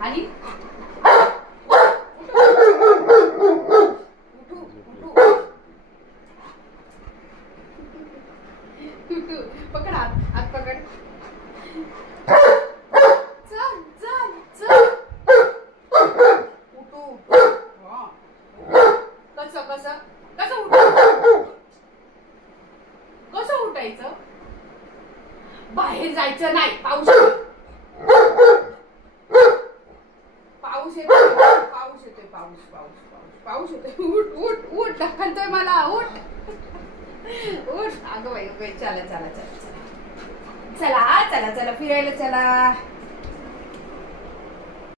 खाली पकड हात पकड चल चल चल उठू कसं कसं कसं कसं उठायचं बाहेर जायचं नाही पाऊस पाऊस येतोय पाऊस येतोय पाऊस पाऊस पाऊस पाऊस येतोय उठ उठ उठ ढकलतोय मला उठ उठ अगं बाई चला चला चला चला चला चला चला फिरायला चला